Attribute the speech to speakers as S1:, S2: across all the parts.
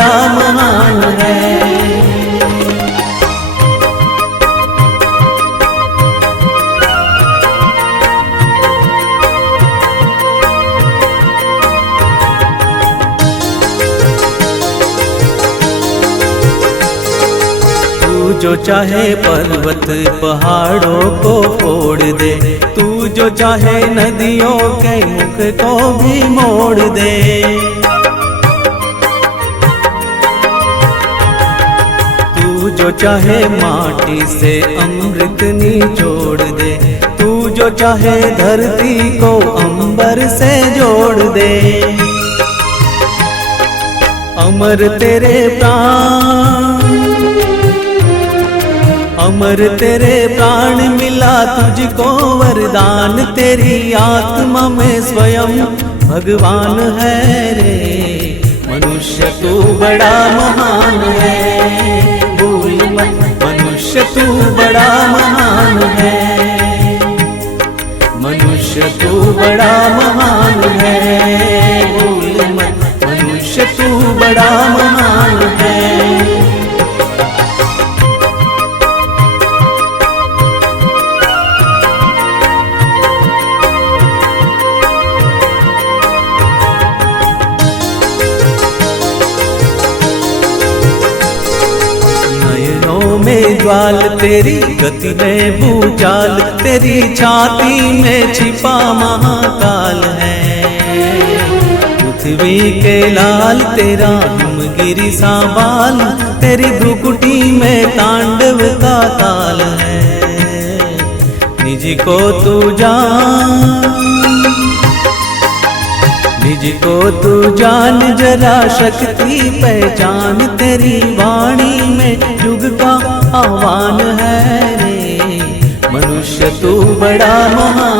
S1: बड़ा महान है। जो चाहे पर्वत पहाड़ों को फोड़ दे, तू जो चाहे नदियों के मुख को भी मोड़ दे। जो चाहे माटी से अमृत निचोड़ दे। तू जो चाहे धरती को अंबर से जोड़ दे। अमर तेरे प्राण, अमर तेरे प्राण मिला तुझको वरदान। तेरी आत्मा में स्वयं भगवान है रे। मनुष्य तू बड़ा बड़ा महान है। में ज्वाल, तेरी गति में भूचाल तेरी छाती में छिपा महाकाल है। पृथ्वी के लाल, तेरा हिमगिरी सा बाल, तेरी भ्रुकुटी में तांडव का ताल है। निज को तू जान निज को तू जान, जरा शक्ति पहचान, तेरी वाणी में युग का आह्वान है रे। मनुष्य तू बड़ा महान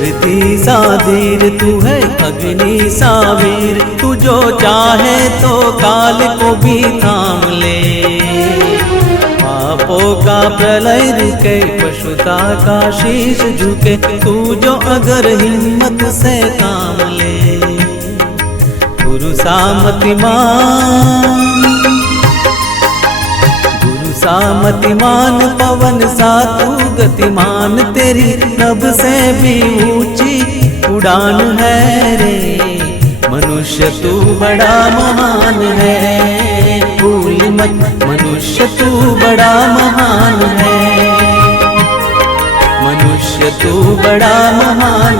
S1: धरती सा धीर तू है अग्नि सा वीर तू जो चाहे तो काल को भी थाम ले। पापों का प्रलय रुके, पशुता का शीश झुके, तू जो अगर हिम्मत से काम ले। गुरु सामतिमान गुरु सामतिमान पवन सा तू गतिमान तेरी। नभ से भी ऊँची उड़ान है रे। मनुष्य तू बड़ा महान है। भूल मत, मनुष्य तू बड़ा महान है। मनुष्य तू बड़ा महान